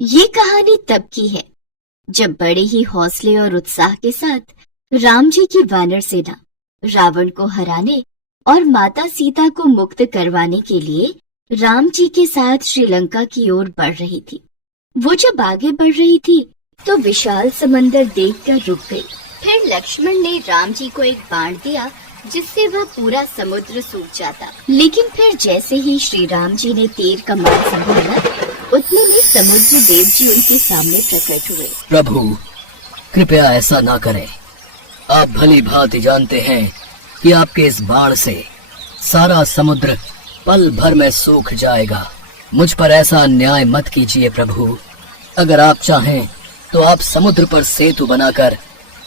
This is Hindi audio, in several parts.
ये कहानी तब की है जब बड़े ही हौसले और उत्साह के साथ राम जी की वानर सेना रावण को हराने और माता सीता को मुक्त करवाने के लिए राम जी के साथ श्रीलंका की ओर बढ़ रही थी। वो जब आगे बढ़ रही थी तो विशाल समंदर देखकर रुक गई। फिर लक्ष्मण ने राम जी को एक बाण दिया जिससे वह पूरा समुद्र सूख जाता। लेकिन फिर जैसे ही श्री राम जी ने तीर का कमान संभाला उतने में समुद्र देव जी उनके सामने प्रकट हुए। प्रभु, कृपया ऐसा ना करें। आप भली भांति जानते हैं कि आपके इस बाण से सारा समुद्र पल भर में सूख जाएगा। मुझ पर ऐसा अन्याय मत कीजिए प्रभु। अगर आप चाहें तो आप समुद्र पर सेतु बनाकर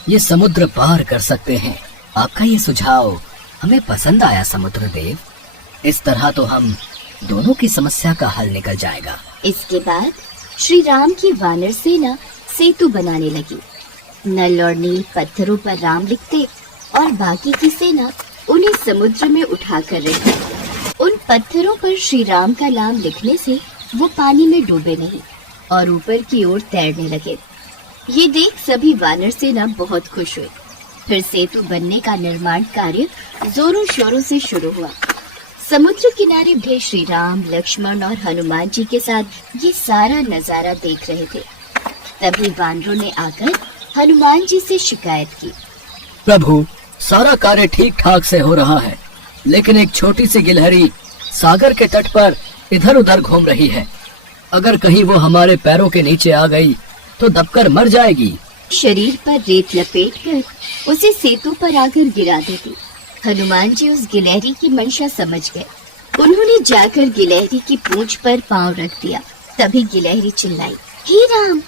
ये समुद्र पार कर सकते हैं। आपका ये सुझाव हमें पसंद आया समुद्र देव। इस तरह तो हम दोनों की समस्या का हल निकल जाएगा। इसके बाद श्री राम की वानर सेना सेतु बनाने लगी। नल और नील पत्थरों पर राम लिखते और बाकी की सेना उन्हें समुद्र में उठा कर रही। उन पत्थरों पर श्री राम का नाम लिखने से वो पानी में डूबे नहीं और ऊपर की ओर तैरने लगे। ये देख सभी वानर सेना बहुत खुश हुई। फिर सेतु बनने का निर्माण कार्य जोरों शोरों से शुरू हुआ। समुद्र किनारे भी श्री राम, लक्ष्मण और हनुमान जी के साथ ये सारा नजारा देख रहे थे। तभी वानरों ने आकर हनुमान जी से शिकायत की। प्रभु, सारा कार्य ठीक ठाक से हो रहा है, लेकिन एक छोटी सी गिलहरी सागर के तट पर इधर उधर घूम रही है। अगर कहीं वो हमारे पैरों के नीचे आ गई तो दबकर मर जाएगी। शरीर पर रेत लपेटकर उसे सेतु पर आकर गिरा देती। हनुमान जी उस गिलहरी की मंशा समझ गए। उन्होंने जाकर गिलहरी की पूंछ पर पांव रख दिया। तभी गिलहरी चिल्लाई, हे राम,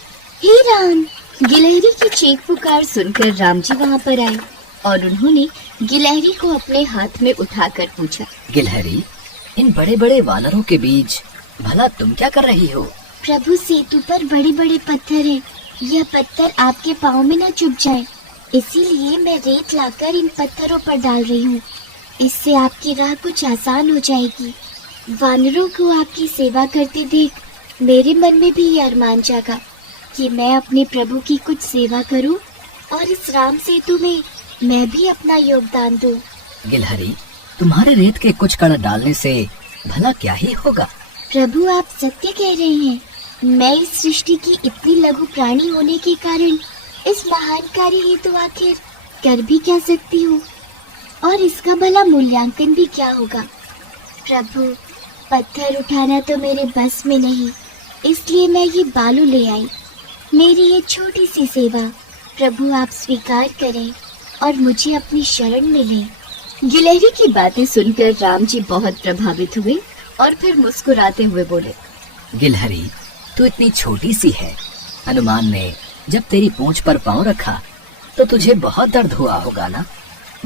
हे राम। गिलहरी की चीख पुकार सुनकर राम जी वहाँ पर आए और उन्होंने गिलहरी को अपने हाथ में उठाकर पूछा, गिलहरी, इन बड़े बड़े वानरों के बीच भला तुम क्या कर रही हो? प्रभु, सेतु पर बड़े बड़े पत्थर हैं। यह पत्थर आपके पाँव में न चुभ जाए, इसीलिए मैं रेत लाकर इन पत्थरों पर डाल रही हूँ। इससे आपकी राह कुछ आसान हो जाएगी। वानरों को आपकी सेवा करते देख मेरे मन में भी ये अरमान जागा कि मैं अपने प्रभु की कुछ सेवा करूँ और इस राम सेतु में मैं भी अपना योगदान दूँ। गिलहरी, तुम्हारे रेत के कुछ कण डालने से भला क्या ही होगा? प्रभु, आप सत्य कह रहे हैं। मैं इस सृष्टि की इतनी लघु प्राणी होने के कारण इस महान कार्य हेतु आखिर कर भी क्या सकती हूँ, और इसका भला मूल्यांकन भी क्या होगा। प्रभु, पत्थर उठाना तो मेरे बस में नहीं, इसलिए मैं ये बालू ले आई। मेरी ये छोटी सी सेवा प्रभु आप स्वीकार करें और मुझे अपनी शरण में लें। गिलहरी की बातें सुनकर राम जी बहुत प्रभावित हुए और फिर मुस्कुराते हुए बोले, गिलहरी, तू इतनी छोटी सी है। हनुमान ने जब तेरी पूंछ पर पांव रखा तो तुझे बहुत दर्द हुआ होगा ना?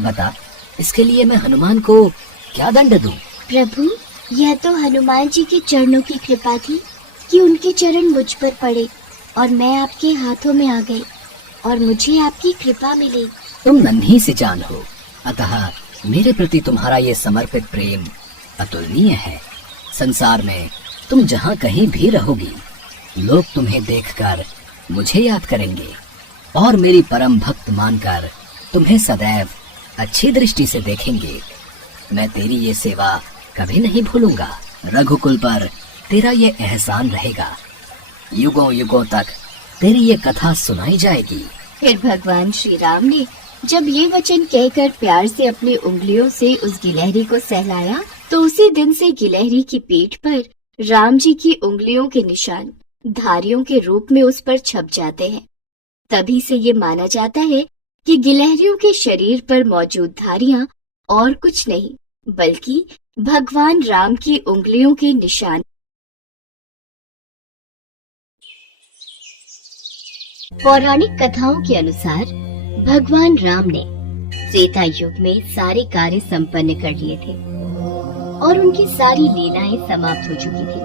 बता, इसके लिए मैं हनुमान को क्या दंड दूं? प्रभु, यह तो हनुमान जी के चरणों की कृपा थी कि उनके चरण मुझ पर पड़े और मैं आपके हाथों में आ गई और मुझे आपकी कृपा मिली। तुम नन्ही सी जान हो, अतः मेरे प्रति तुम्हारा ये समर्पित प्रेम अतुलनीय है। संसार में तुम जहाँ कहीं भी रहोगी, लोग तुम्हें देखकर मुझे याद करेंगे और मेरी परम भक्त मानकर तुम्हें सदैव अच्छी दृष्टि से देखेंगे। मैं तेरी ये सेवा कभी नहीं भूलूंगा। रघुकुल पर तेरा ये एहसान रहेगा। युगों युगों तक तेरी ये कथा सुनाई जाएगी। फिर भगवान श्री राम ने जब ये वचन कहकर प्यार से अपनी उंगलियों से उस गिलहरी को सहलाया तो उसी दिन से गिलहरी की पीठ पर राम जी की उंगलियों के निशान धारियों के रूप में उस पर छप जाते हैं। तभी से ये माना जाता है कि गिलहरियों के शरीर पर मौजूद धारियां और कुछ नहीं बल्कि भगवान राम की उंगलियों के निशान। पौराणिक कथाओं के अनुसार भगवान राम ने त्रेता युग में सारे कार्य संपन्न कर लिए थे और उनकी सारी लीलाएं समाप्त हो चुकी थी।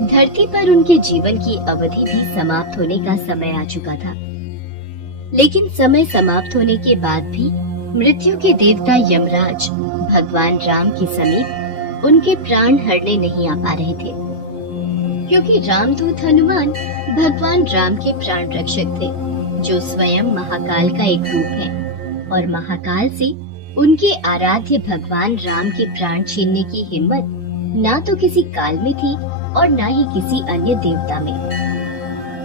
धरती पर उनके जीवन की अवधि भी समाप्त होने का समय आ चुका था। लेकिन समय समाप्त होने के बाद भी मृत्यु के देवता यमराज भगवान राम के समीप उनके प्राण हरने नहीं आ पा रहे थे। क्योंकि रामदूत हनुमान भगवान राम के प्राण रक्षक थे, जो स्वयं महाकाल का एक रूप है, और महाकाल से उनके आराध्य भगवान राम के प्राण छीनने की हिम्मत ना तो किसी काल में थी और ना ही किसी अन्य देवता में।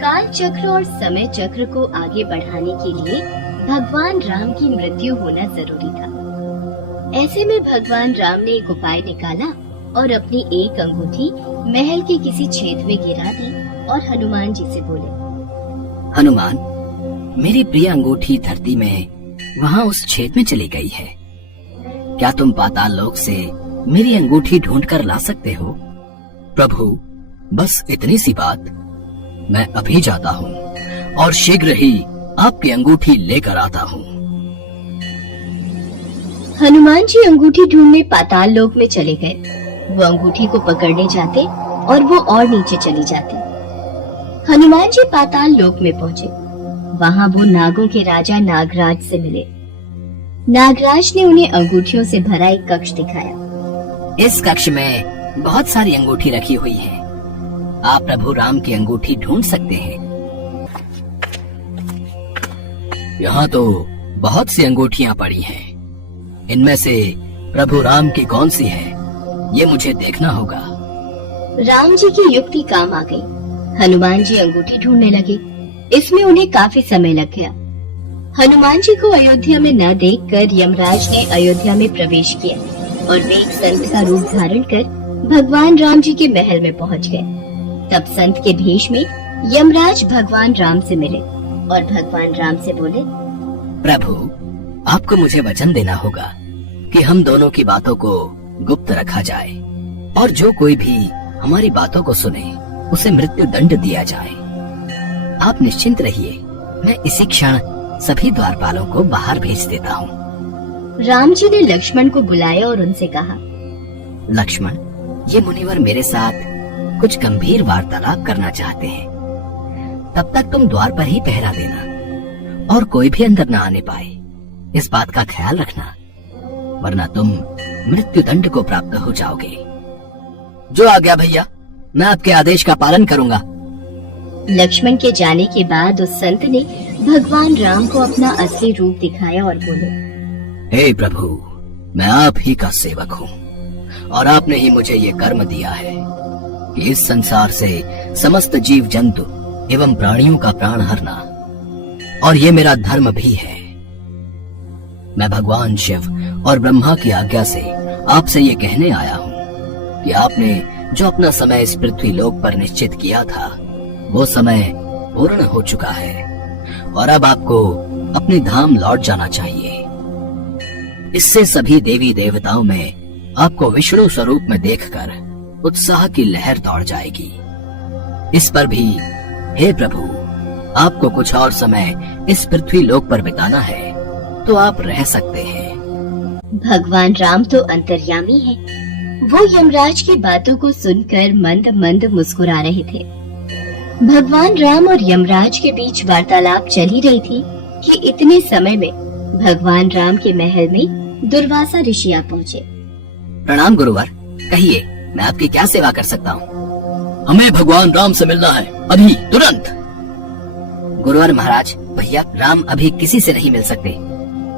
काल चक्र और समय चक्र को आगे बढ़ाने के लिए भगवान राम की मृत्यु होना जरूरी था। ऐसे में भगवान राम ने एक उपाय निकाला और अपनी एक अंगूठी महल के किसी छेद में गिरा दी और हनुमान जी से बोले, हनुमान, मेरी प्रिय अंगूठी धरती में वहाँ उस छेद में चली गई है। क्या तुम पाताल लोक से मेरी अंगूठी ढूंढ कर ला सकते हो? प्रभु, बस इतनी सी बात। मैं अभी जाता हूँ और शीघ्र ही आपकी अंगूठी लेकर आता हूँ। हनुमान जी अंगूठी ढूंढने पाताल लोक में चले गए। वो अंगूठी को पकड़ने जाते और वो और नीचे चली जाती। हनुमान जी पाताल लोक में पहुँचे। वहाँ वो नागों के राजा नागराज से मिले। नागराज ने उन्हें अंगूठियों से भरा एक कक्ष दिखाया। इस कक्ष में बहुत सारी अंगूठी रखी हुई है। आप प्रभु राम की अंगूठी ढूंढ सकते हैं। यहाँ तो बहुत सी अंगूठियाँ पड़ी हैं। इनमें से प्रभु राम की कौन सी है, ये मुझे देखना होगा। राम जी की युक्ति काम आ गई। हनुमान जी अंगूठी ढूंढने लगे। इसमें उन्हें काफी समय लग गया। हनुमान जी को अयोध्या में न देखकर यमराज ने अयोध्या में प्रवेश किया और वे एक संत का रूप धारण कर भगवान राम जी के महल में पहुंच गए। तब संत के भेष में यमराज भगवान राम से मिले और भगवान राम से बोले, प्रभु, आपको मुझे वचन देना होगा कि हम दोनों की बातों को गुप्त रखा जाए और जो कोई भी हमारी बातों को सुने उसे मृत्यु दंड दिया जाए। आप निश्चिंत रहिए, मैं इसी क्षण सभी द्वारपालों को बाहर भेज देता हूँ। राम जी ने लक्ष्मण को बुलाया और उनसे कहा, लक्ष्मण, ये मुनिवर मेरे साथ कुछ गंभीर वार्तालाप करना चाहते हैं। तब तक तुम द्वार पर ही पहरा देना और कोई भी अंदर न आने पाए, इस बात का ख्याल रखना, वरना तुम मृत्यु दंड को प्राप्त हो जाओगे। जो आ गया भैया, मैं आपके आदेश का पालन करूंगा। लक्ष्मण के जाने के बाद उस संत ने भगवान राम को अपना असली रूप दिखाया और बोले, हे प्रभु, मैं आप ही का सेवक हूँ और आपने ही मुझे ये कर्म दिया है कि इस संसार से समस्त जीव जंतु एवं प्राणियों का प्राण हरना, और ये मेरा धर्म भी है। मैं भगवान शिव और ब्रह्मा की आज्ञा से आपसे ये कहने आया हूँ कि आपने जो अपना समय इस पृथ्वी लोक पर निश्चित किया था, वो समय पूर्ण हो चुका है और अब आपको अपने धाम लौट जाना चाहिए। इससे सभी देवी देवताओं में आपको विष्णु स्वरूप में देखकर उत्साह की लहर दौड़ जाएगी। इस पर भी हे प्रभु, आपको कुछ और समय इस पृथ्वी लोक पर बिताना है तो आप रह सकते हैं। भगवान राम तो अंतर्यामी है। वो यमराज की बातों को सुनकर मंद मंद मुस्कुरा रहे थे। भगवान राम और यमराज के बीच वार्तालाप चल ही रही थी कि इतने समय में भगवान राम के महल में दुर्वासा ऋषि आ पहुँचे। प्रणाम गुरुवर, कहिए मैं आपकी क्या सेवा कर सकता हूँ? हमें भगवान राम से मिलना है, अभी तुरंत। गुरुवर महाराज, भैया राम अभी किसी से नहीं मिल सकते।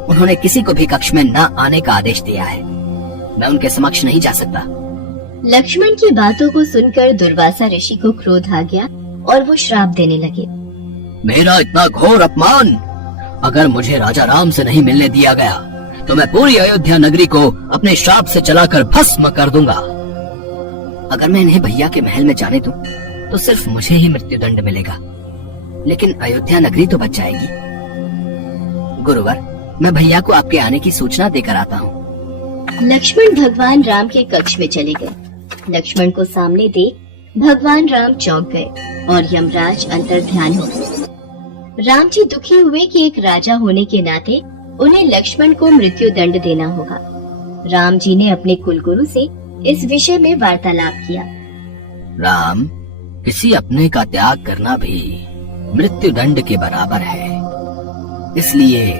उन्होंने किसी को भी कक्ष में न आने का आदेश दिया है। मैं उनके समक्ष नहीं जा सकता। लक्ष्मण की बातों को सुनकर दुर्वासा ऋषि को क्रोध आ गया और वो श्राप देने लगे। मेरा इतना घोर अपमान! अगर मुझे राजा राम से नहीं मिलने दिया गया तो मैं पूरी अयोध्या नगरी को अपने श्राप से जलाकर भस्म कर दूंगा। अगर मैं इन्हें भैया के महल में जाने दूं, तो सिर्फ मुझे ही मृत्यु दंड मिलेगा, लेकिन अयोध्या नगरी तो बच जाएगी। गुरुवर, मैं भैया को आपके आने की सूचना देकर आता हूँ। लक्ष्मण भगवान राम के कक्ष में चले गए। लक्ष्मण को सामने देख भगवान राम चौंक गए और यमराज अंतर्ध्यान हो गए। राम जी दुखी हुए कि एक राजा होने के नाते उन्हें लक्ष्मण को मृत्यु दंड देना होगा। राम जी ने अपने कुलगुरु से इस विषय में वार्तालाप किया। राम, किसी अपने का त्याग करना भी मृत्यु दंड के बराबर है, इसलिए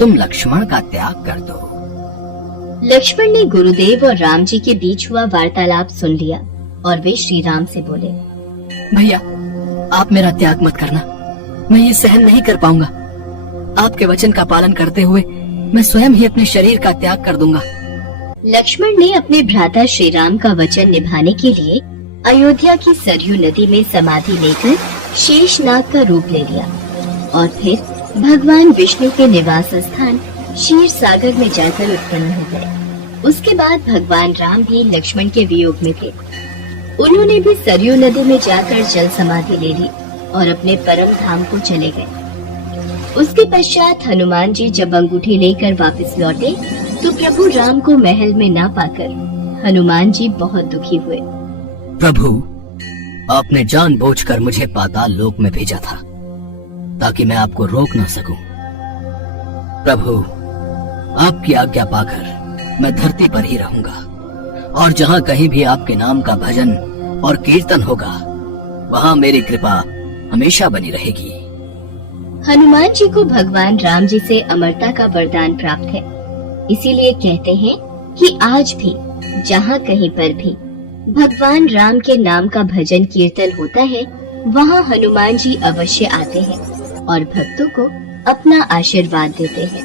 तुम लक्ष्मण का त्याग कर दो। लक्ष्मण ने गुरुदेव और राम जी के बीच हुआ वार्तालाप सुन लिया और वे श्री राम से बोले, भैया, आप मेरा त्याग मत करना, मैं ये सहन नहीं कर पाऊंगा। आपके वचन का पालन करते हुए मैं स्वयं ही अपने शरीर का त्याग कर दूंगा। लक्ष्मण ने अपने भ्राता श्री राम का वचन निभाने के लिए अयोध्या की सरयू नदी में समाधि लेकर शेषनाग का रूप ले लिया और फिर भगवान विष्णु के निवास स्थान क्षीर सागर में जाकर उत्पन्न हो गए। उसके बाद भगवान राम भी लक्ष्मण के वियोग में थे। उन्होंने भी सरयू नदी में जाकर जल समाधि ले ली और अपने परम धाम को चले गए। उसके पश्चात हनुमान जी जब अंगूठी लेकर वापस लौटे तो प्रभु राम को महल में ना पाकर हनुमान जी बहुत दुखी हुए। प्रभु, आपने जानबूझकर मुझे पाताल लोक में भेजा था ताकि मैं आपको रोक न सकूं। प्रभु, आपकी आज्ञा पाकर मैं धरती पर ही रहूंगा और जहाँ कहीं भी आपके नाम का भजन और कीर्तन होगा वहाँ मेरी कृपा हमेशा बनी रहेगी। हनुमान जी को भगवान राम जी से अमरता का वरदान प्राप्त है, इसीलिए कहते हैं कि आज भी जहाँ कहीं पर भी भगवान राम के नाम का भजन कीर्तन होता है वहाँ हनुमान जी अवश्य आते हैं और भक्तों को अपना आशीर्वाद देते हैं।